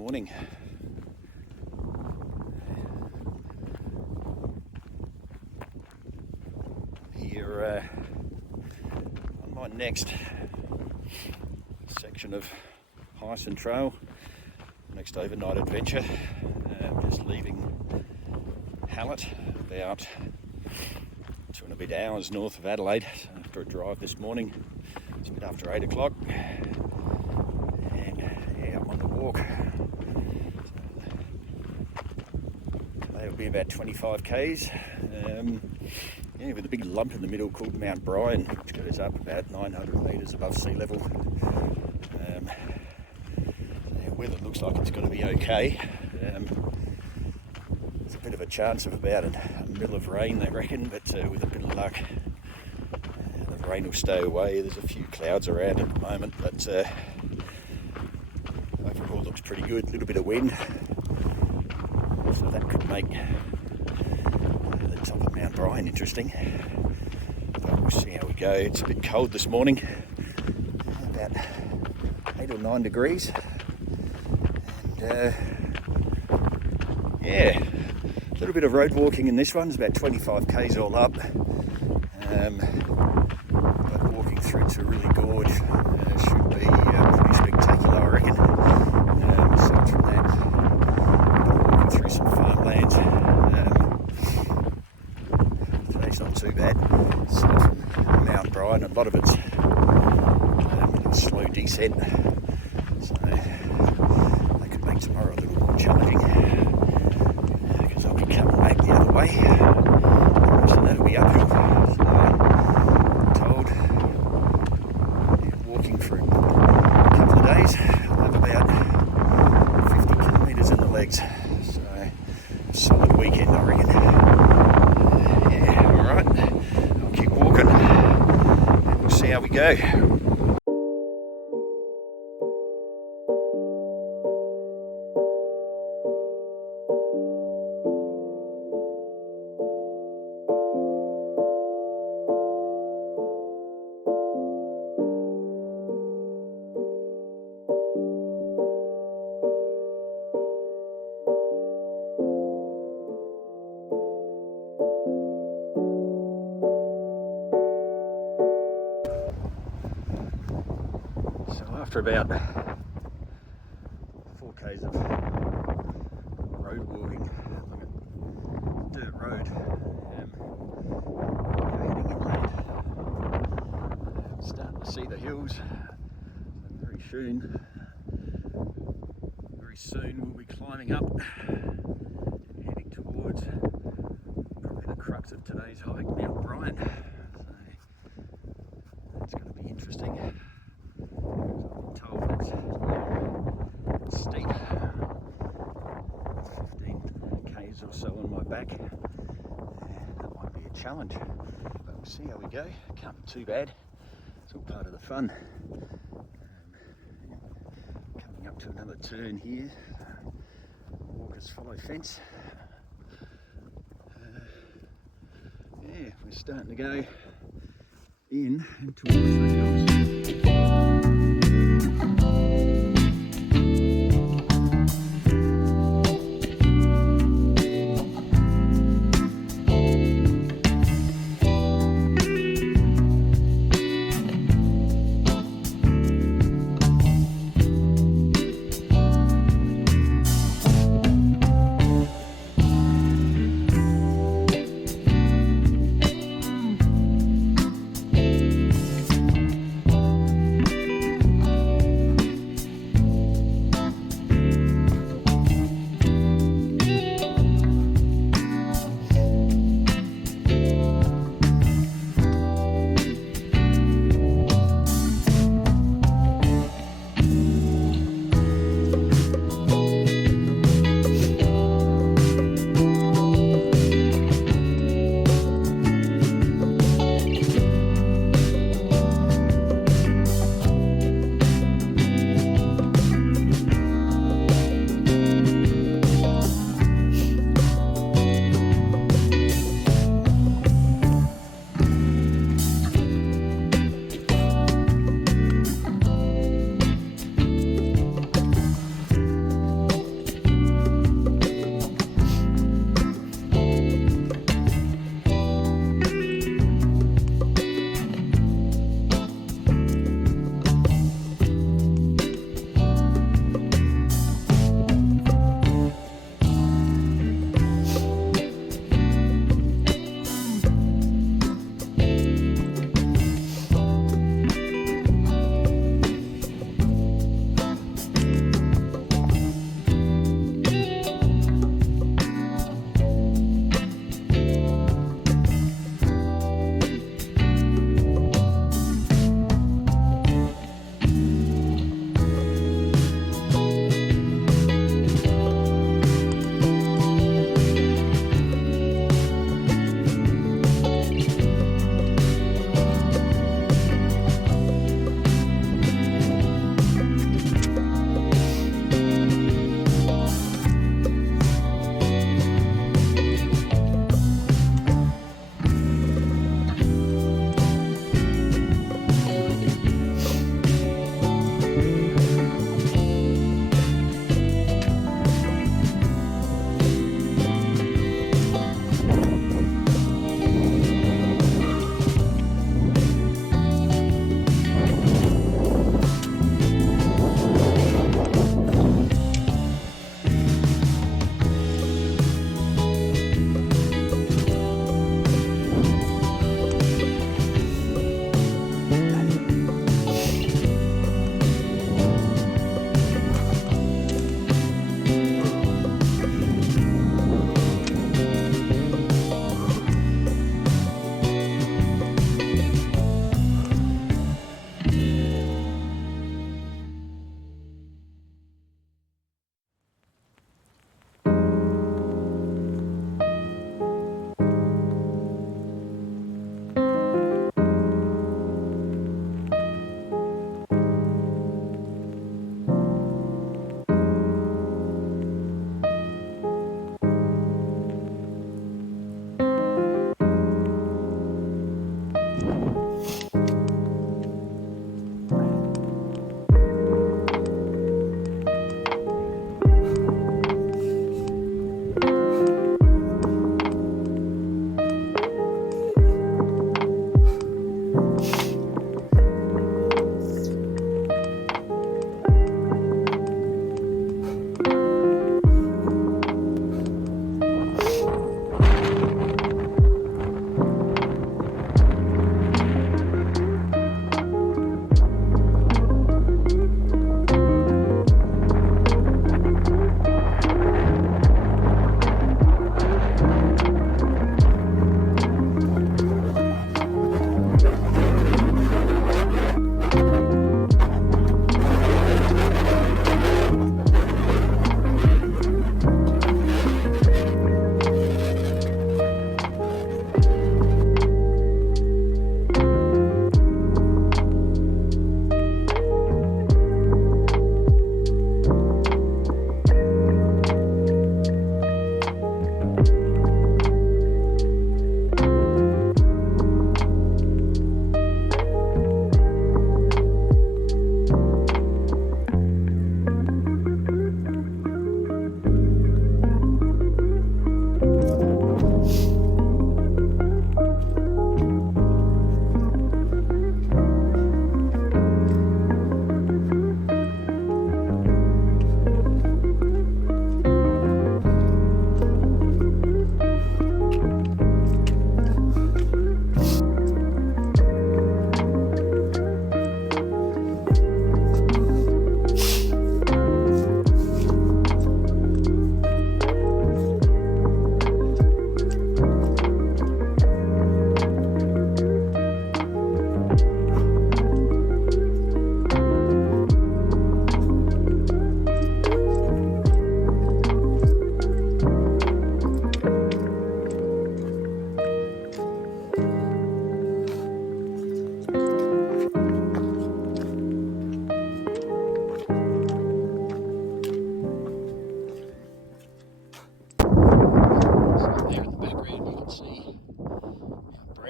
morning. Here on my next section of Heysen Trail, next overnight adventure. Just leaving Hallet, about 2.5 hours north of Adelaide after a drive this morning. It's a bit after 8 o'clock, and yeah, I'm on the walk. That'll be about 25 k's. With a big lump in the middle called Mount Bryan, which goes up about 900 metres above sea level. Weather looks like it's going to be okay. There's a bit of a chance of about a mill of rain, they reckon, but with a bit of luck, the rain will stay away. There's a few clouds around at the moment, but overall looks pretty good. A little bit of wind, so that could make the top of Mount Bryan interesting. But we'll see how we go. It's a bit cold this morning, about 8 or 9 degrees. And yeah, a little bit of road walking in this one. It's about 25 k's all up. But walking through Tourillie Gorge should be pretty spectacular, I reckon. Aside from that, walking through some farmlands. Today's not too bad. Aside from Mount Bryan, a lot of it's slow descent. So tomorrow a little more challenging because I'll be coming back the other way, so that'll be uphill. So I'm told walking for a couple of days I'll have about 50 kilometres in the legs, so a solid weekend I reckon. Yeah, alright, I'll keep walking and we'll see how we go. After about 4 k's of road walking, like a dirt road, heading inland, starting to see the hills, and very soon we'll be climbing up and heading towards probably the crux of today's hike, Mount Bryan. So that's going to be interesting. Told it's steep, 15 k's or so on my back. That might be a challenge, but we'll see how we go. Can't be too bad. It's all part of the fun. Coming up to another turn here. Walkers follow fence. Yeah, we're starting to go in and towards the hills.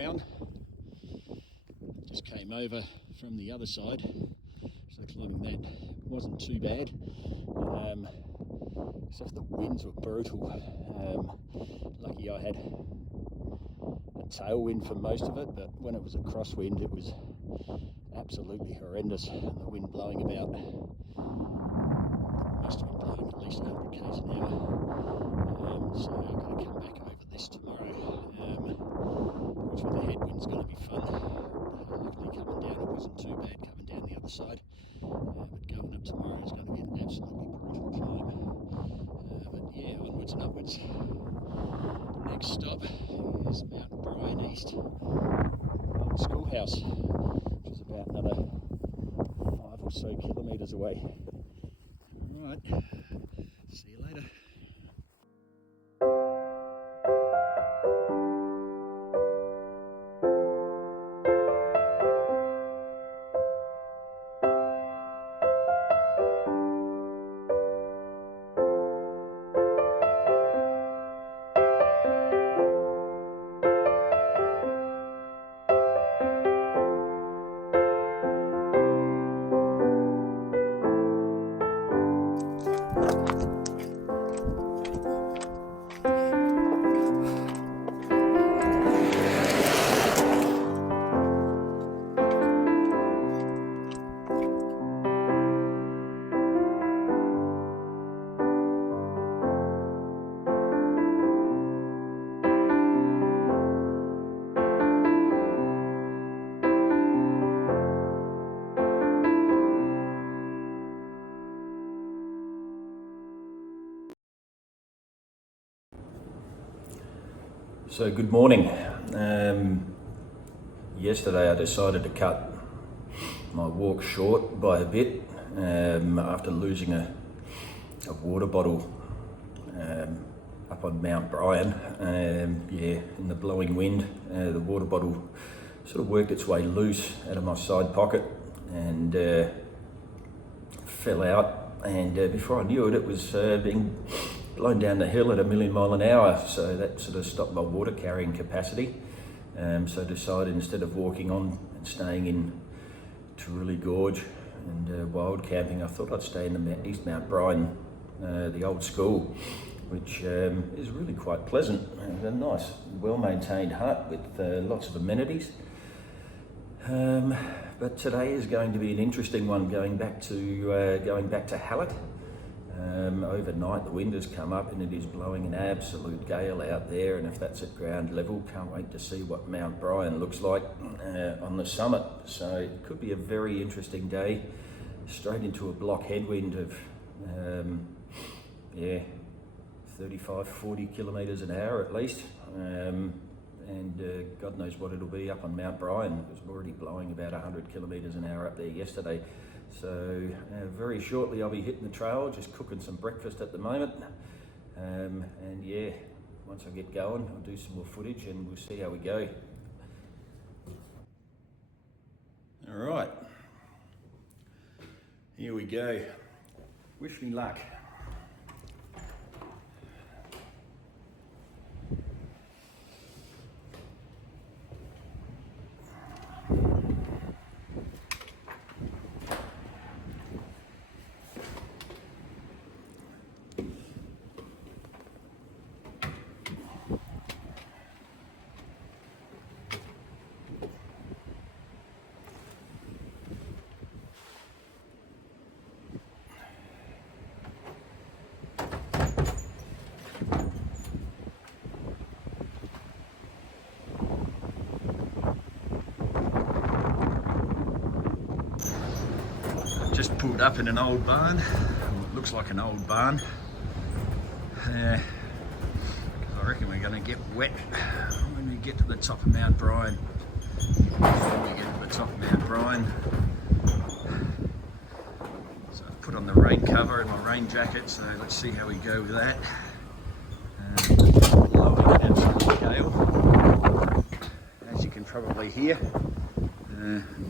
around. Just came over from the other side, so climbing that wasn't too bad. Except the winds were brutal. Lucky I had a tailwind for most of it, but when it was a crosswind, it was absolutely horrendous. And the wind blowing about, must have been blowing at least 100 k's an hour. So I've got to come back over this tomorrow, which with the headwind's going to be fun. Luckily coming down, it wasn't too bad coming down the other side, but going up tomorrow is going to be an absolutely brutal climb. But yeah, onwards and upwards. Next stop is Mount Bryan East Schoolhouse, which is about another 5 or so kilometres away. Alright, see you later. So good morning. Yesterday I decided to cut my walk short by a bit after losing a water bottle up on Mount Bryan. In the blowing wind, the water bottle sort of worked its way loose out of my side pocket and fell out, and before I knew it, it was being blown down the hill at 1,000,000 miles an hour, so that sort of stopped my water carrying capacity. So I decided, instead of walking on and staying in Tourillie Gorge and wild camping, I thought I'd stay in the East Mount Bryan, the old school, which is really quite pleasant. It's a nice, well-maintained hut with lots of amenities. But today is going to be an interesting one, going back to Hallet. Overnight the wind has come up and it is blowing an absolute gale out there, and if that's at ground level, can't wait to see what Mount Bryan looks like on the summit. So it could be a very interesting day, straight into a block headwind of 35-40 kilometres an hour at least, and God knows what it'll be up on Mount Bryan. It was already blowing about 100 kilometres an hour up there yesterday. So very shortly I'll be hitting the trail, just cooking some breakfast at the moment, and yeah, once I get going I'll do some more footage and we'll see how we go. Alright, here we go. Wish me luck. Just pulled up in an old barn. It looks like an old barn. I reckon we're going to get wet when we get to the top of Mount Bryan. When we get to the top of Mount Bryan. So I've put on the rain cover and my rain jacket, so let's see how we go with that. Blowing an absolute gale, as you can probably hear.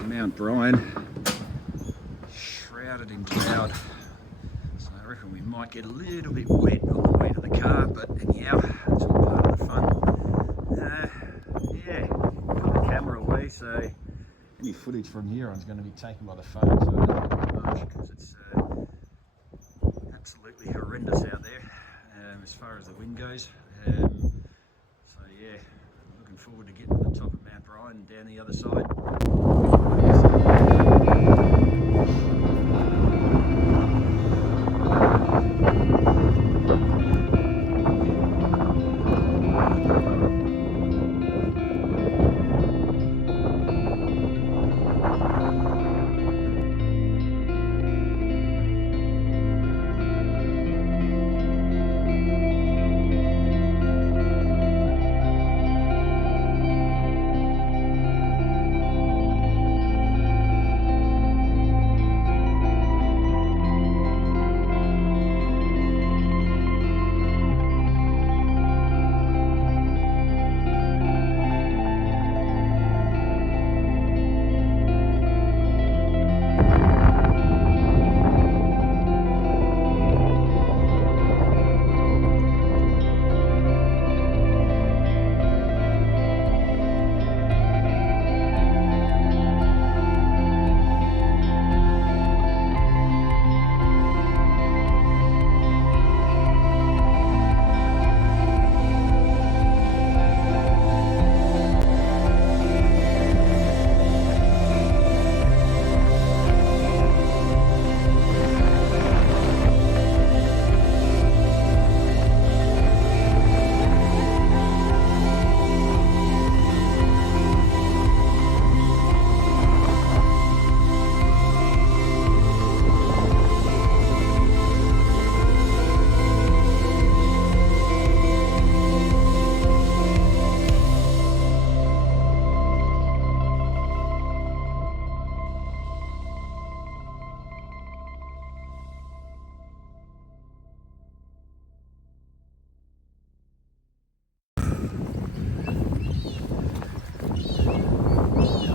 Mount Bryan shrouded in cloud, so I reckon we might get a little bit wet on the way to the car, but anyhow, it's all part of the fun. Yeah, so any footage from here on is going to be taken by the phone, so I don't get much because it's absolutely horrendous out there as far as the wind goes. So yeah, I'm looking forward to getting to the top of Mount Bryan and down the other side.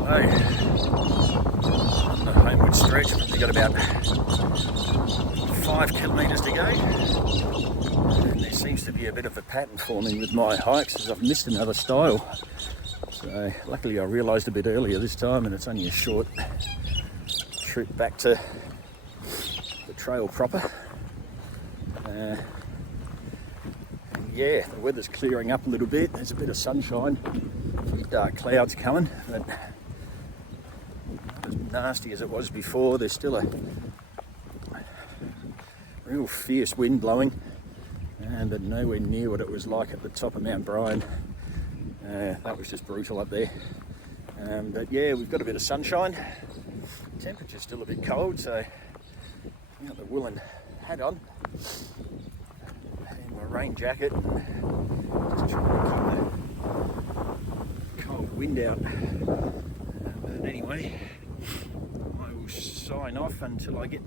On the homeward stretch, we've got about 5 kilometres to go, and there seems to be a bit of a pattern forming with my hikes as I've missed another style. So luckily I realised a bit earlier this time, and it's only a short trip back to the trail proper. Yeah, the weather's clearing up a little bit. There's a bit of sunshine, a few dark clouds coming, but as nasty as it was before, there's still a real fierce wind blowing, but nowhere near what it was like at the top of Mount Bryan. That was just brutal up there. But yeah, we've got a bit of sunshine. Temperature's still a bit cold, so I've got the woolen hat on and my rain jacket, just trying to keep the cold wind out. But anyway, I will sign off until I get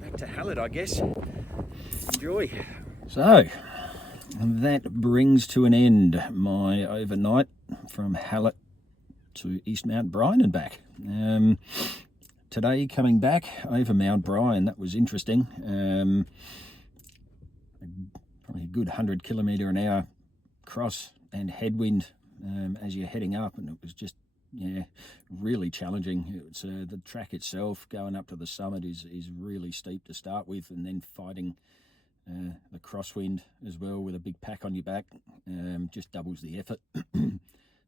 back to Hallet, I guess. Enjoy. So that brings to an end my overnight from Hallet to East Mount Bryan and back. Today coming back over Mount Bryan, that was interesting. Probably a good 100 kilometre an hour cross and headwind as you're heading up, and it was just really challenging. It's the track itself going up to the summit is really steep to start with, and then fighting the crosswind as well with a big pack on your back just doubles the effort.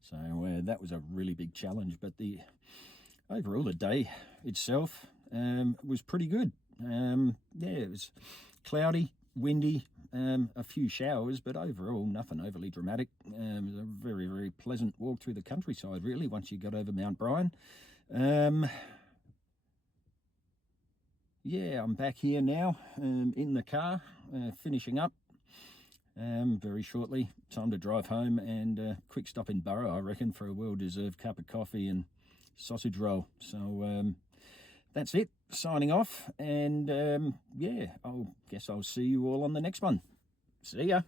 So that was a really big challenge, but overall the day itself was pretty good. It was cloudy, windy, a few showers, but overall nothing overly dramatic. It was a very, very pleasant walk through the countryside, really, once you got over Mount Bryan. I'm back here now in the car, finishing up very shortly. Time to drive home, and a quick stop in Burra, I reckon, for a well-deserved cup of coffee and sausage roll. So that's it, signing off, and I guess I'll see you all on the next one. See ya.